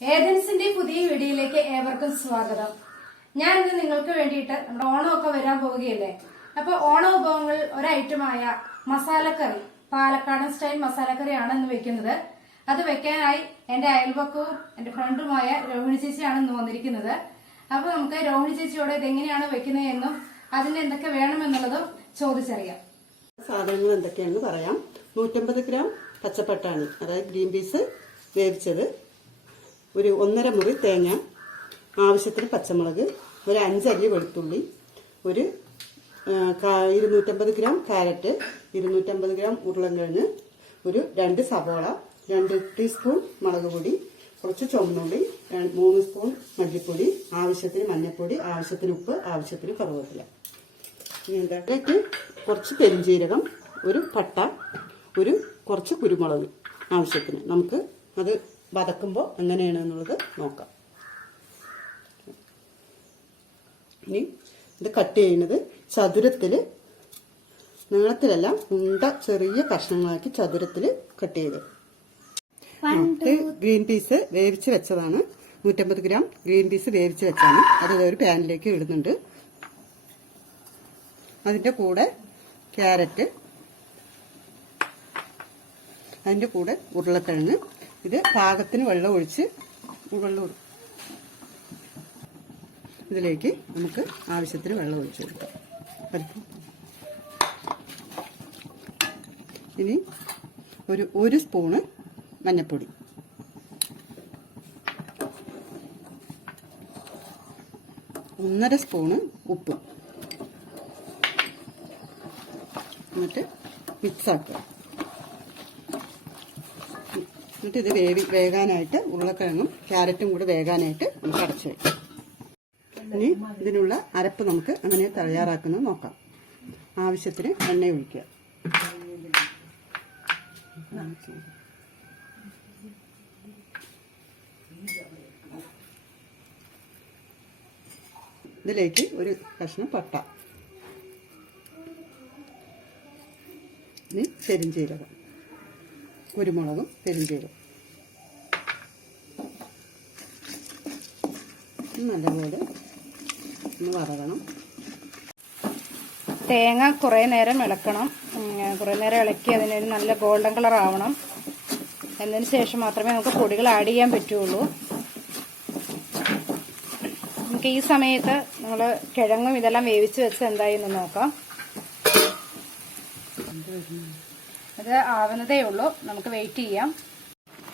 ഏതൻസിന്റെ പുതിയ വീഡിയോയിലേക്ക് ഏവർക്കും സ്വാഗതം. ഞാൻ ഇന്ന് നിങ്ങൾക്ക് വേണ്ടിയിട്ട് നമ്മുടെ ഓണമൊക്കെ വരാൻ പോവുകയല്ലേ. അപ്പൊ ഓണ വിഭവങ്ങൾ ഒരൈറ്റമായ മസാലക്കറി, പാലക്കാടൻ സ്റ്റൈൽ മസാലക്കറിയാണ് ഇന്ന് വെക്കുന്നത്. അത് വെക്കാനായി എന്റെ അയൽപക്കവും എന്റെ ഫ്രണ്ടുമായ രോഹിണി ചേച്ചിയാണ് ഇന്ന് വന്നിരിക്കുന്നത്. അപ്പൊ നമുക്ക് രോഹിണി ചേച്ചിയോട് ഇതെങ്ങനെയാണ് വെക്കുന്നത് എന്നും അതിന് എന്തൊക്കെ വേണമെന്നുള്ളതും ചോദിച്ചറിയാം. സാധനങ്ങൾ എന്തൊക്കെയാണെന്ന് പറയാം. 150 ഗ്രാം പച്ചപ്പട്ടാണി, അതായത് ഗ്രീൻ പീസ് വേവിച്ചത്, ഒരു 1.5 മുറി തേങ്ങ, ആവശ്യത്തിന് പച്ചമുളക്, ഒരു 5 അല്ലി വെളുത്തുള്ളി, ഒരു 250 ഗ്രാം കാരറ്റ്, 250 ഗ്രാം ഉരുളൻകിഴങ്ങ്, ഒരു 2 സവോള, 2 ടീസ്പൂൺ മുളക് പൊടി, കുറച്ച് ചുവന്നുള്ളി, 3 സ്പൂൺ മല്ലിപ്പൊടി, ആവശ്യത്തിന് മഞ്ഞൾപ്പൊടി, ആവശ്യത്തിന് ഉപ്പ്, ആവശ്യത്തിന് കറുവേപ്പില. ഇതിലേക്ക് കുറച്ച് പെരുംജീരകം, ഒരു പട്ട, കുറച്ച് കുരുമുളക് ആവശ്യത്തിന്. നമുക്ക് അത് വതക്കുമ്പോൾ എങ്ങനെയാണെന്നുള്ളത് നോക്കാം. ഇനി ഇത് കട്ട് ചെയ്യുന്നത് ചതുരത്തിൽ, നീളത്തിലല്ല, ചെറിയ കഷ്ണങ്ങളാക്കി ചതുരത്തിൽ കട്ട് ചെയ്ത്. ഗ്രീൻ പീസ് വേവിച്ച് വെച്ചതാണ്. 150 ഗ്രാം ഗ്രീൻ പീസ് വേവിച്ച് വെച്ചാണ്. അത് ഒരു പാനിലേക്ക് ഇടുന്നുണ്ട്. അതിന്റെ കൂടെ ക്യാരറ്റ്, അതിന്റെ കൂടെ ഉരുളക്കിഴങ്ങ്. ഇത് പാകത്തിന് വെള്ളം ഒഴിച്ച് ഇതിലേക്ക് നമുക്ക് ആവശ്യത്തിന് വെള്ളം ഒഴിച്ചു കൊടുക്കാം. ഇനി ഒരു സ്പൂണ് മഞ്ഞൾപ്പൊടി, ഒന്നര സ്പൂണ് ഉപ്പ്, എന്നിട്ട് മിക്സാക്കുക. എന്നിട്ട് ഇത് വേകാനായിട്ട്, ഉരുളക്കിഴങ്ങും ക്യാരറ്റും കൂടെ വേകാനായിട്ട് നമുക്ക് അടച്ചു വയ്ക്കാം. ഇനി ഇതിനുള്ള അരപ്പ് നമുക്ക് അങ്ങനെ തയ്യാറാക്കുന്നത് നോക്കാം. ആവശ്യത്തിന് എണ്ണ ഒഴിക്കുക. ഇതിലേക്ക് ഒരു കഷ്ണം പട്ട, ഇനി പെരുംജീരകം, കുരുമുളകും പെരുംജീരകം നല്ലപോലെ ഒന്ന് വറക്കണം. തേങ്ങ കുറേ നേരം ഇളക്കണം. കുറേ നേരം ഇളക്കി അതിനൊരു നല്ല ഗോൾഡൻ കളർ ആവണം. എന്നതിന് ശേഷം മാത്രമേ നമുക്ക് പൊടികൾ ആഡ് ചെയ്യാൻ പറ്റുള്ളൂ. നമുക്ക് ഈ സമയത്ത് നമ്മൾ കിഴങ്ങും ഇതെല്ലാം വേവിച്ച് വെച്ച് എന്തായെന്ന് നോക്കാം. അത് ആവുന്നതേ ഉള്ളൂ, നമുക്ക് വെയിറ്റ് ചെയ്യാം.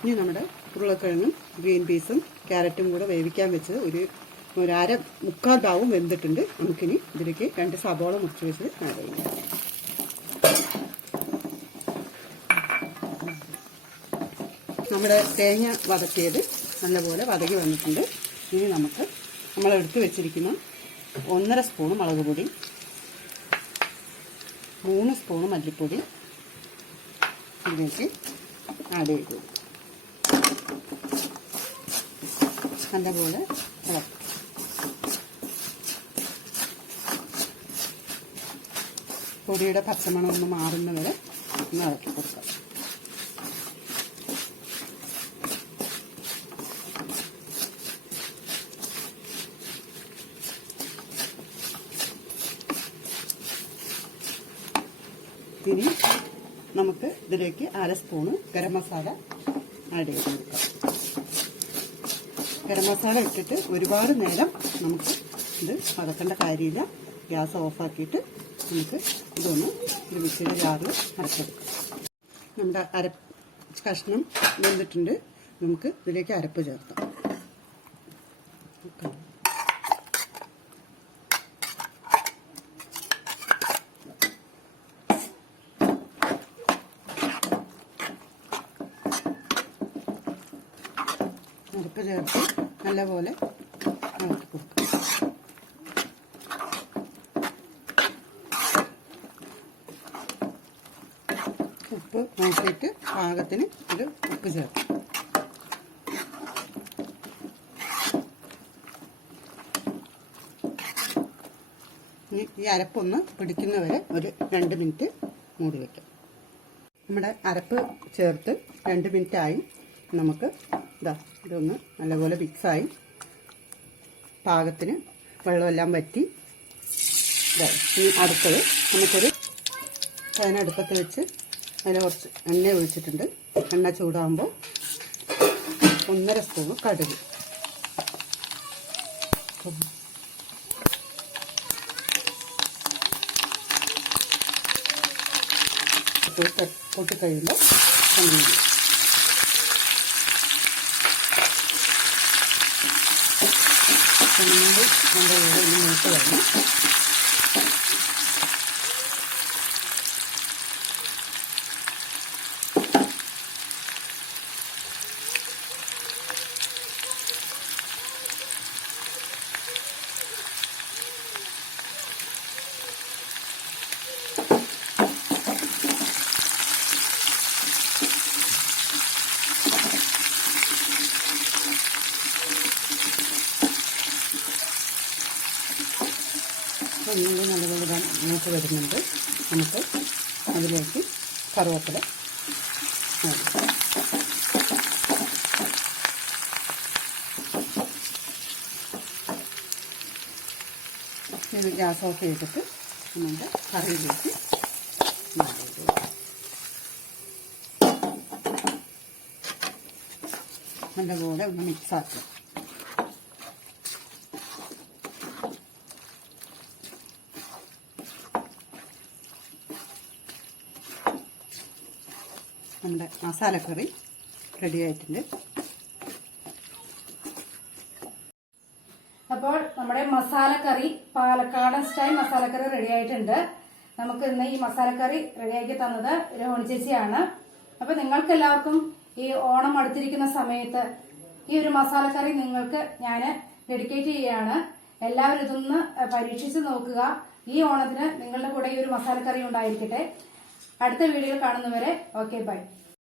ഇനി നമ്മുടെ ഉരുളക്കിഴങ്ങും ഗ്രീൻ പീസും ക്യാരറ്റും കൂടെ വേവിക്കാൻ വെച്ചത് ഒരു 1/4 ഭാഗവും വെന്തിട്ടുണ്ട്. നമുക്കിനി ഇതിലേക്ക് 2 സവോള മുറിച്ച് വെച്ച് ആഡ് ചെയ്യാം. നമ്മുടെ തേങ്ങ വതക്കിയത് നല്ലപോലെ വതകി വന്നിട്ടുണ്ട്. ഇനി നമുക്ക് നമ്മളെടുത്ത് വെച്ചിരിക്കുന്ന 1.5 സ്പൂണ് മുളക് പൊടി, 3 സ്പൂണ് മല്ലിപ്പൊടി ഇതിലേക്ക് ആഡ് ചെയ്തു നല്ലപോലെ ഇളക്കും. പൊടിയുടെ പച്ചമണം ഒന്ന് മാറുന്നവരെ ഒന്ന് ഇളക്കി കൊടുക്കാം. ഇനി നമുക്ക് ഇതിലേക്ക് 1/2 സ്പൂണ് ഗരം മസാല ആഡ് ചെയ്ത് കൊടുക്കാം. ഗരം മസാല ഇട്ടിട്ട് ഒരുപാട് നേരം നമുക്ക് ഇത് വതക്കേണ്ട കാര്യമില്ല. ഗ്യാസ് ഓഫാക്കിയിട്ട് നമുക്ക് ഇതൊന്ന് ഒരു മിക്സിയുടെ ജാറിൽ അരച്ചെടുക്കാം. നമ്മുടെ കഷ്ണം വെന്തിട്ടുണ്ട്. നമുക്ക് ഇതിലേക്ക് അരപ്പ് ചേർക്കാം. അരപ്പ് ചേർത്ത് നല്ലപോലെ ഇളക്കി കൊടുക്കുക. ഉപ്പ് നോക്കിയിട്ട് പാകത്തിന് ഇത് ഉപ്പ് ചേർക്കും. ഈ അരപ്പൊന്ന് പിടിക്കുന്നവരെ ഒരു 2 മിനിറ്റ് മൂടി വയ്ക്കാം. നമ്മുടെ അരപ്പ് ചേർത്ത് 2 മിനിറ്റ് ആയി. നമുക്ക് ഇതാ ഇതൊന്ന് നല്ലപോലെ മിക്സായി പാകത്തിന് വെള്ളമെല്ലാം വറ്റി. ഇനി അടുത്തത് നമുക്കൊരു പാൻ അടുപ്പത്ത് വെച്ച് അതിൽ കുറച്ച് എണ്ണ ഒഴിച്ചിട്ടുണ്ട്. എണ്ണ ചൂടാകുമ്പോൾ 1.5 സ്പൂൺ കടുക്, പൊട്ടിക്കഴിയുമ്പോൾ കണ്ടിരിക്കും. കണ്ണൂരി നമ്മുടെ കൂടെ ഇനി മൂത്ത് വരണം. ഒന്നുകൂടി നല്ലപോലെ മൂത്ത് വരുന്നുണ്ട്. നമുക്ക് അതിലേക്ക് കറുവേപ്പില ഇത് ഗ്യാസ് ഓഫ് ചെയ്തിട്ട് നമ്മുടെ കറിയിലേക്ക് നല്ലപോലെ ഒന്ന് മിക്സാക്കുക. നമ്മുടെ മസാലക്കറി റെഡി ആയിട്ടുണ്ട്. അപ്പോൾ നമ്മുടെ മസാലക്കറി പാലക്കാടൻ സ്റ്റൈൽ മസാലക്കറി റെഡി ആയിട്ടുണ്ട്. നമുക്ക് ഇന്ന് ഈ മസാലക്കറി റെഡിയാക്കി തന്നത് രോഹിണി ചേച്ചിയാണ്. അപ്പൊ നിങ്ങൾക്ക് എല്ലാവർക്കും ഈ ഓണം അടുത്തിരിക്കുന്ന സമയത്ത് ഈ ഒരു മസാലക്കറി നിങ്ങൾക്ക് ഞാൻ ഡെഡിക്കേറ്റ് ചെയ്യുകയാണ്. എല്ലാവരും ഇതൊന്ന് പരീക്ഷിച്ച് നോക്കുക. ഈ ഓണത്തിന് നിങ്ങളുടെ കൂടെ ഈ ഒരു മസാലക്കറി ഉണ്ടായിരിക്കട്ടെ. അടുത്ത വീഡിയോയിൽ കാണുന്നവരെ ഓക്കെ ബൈ.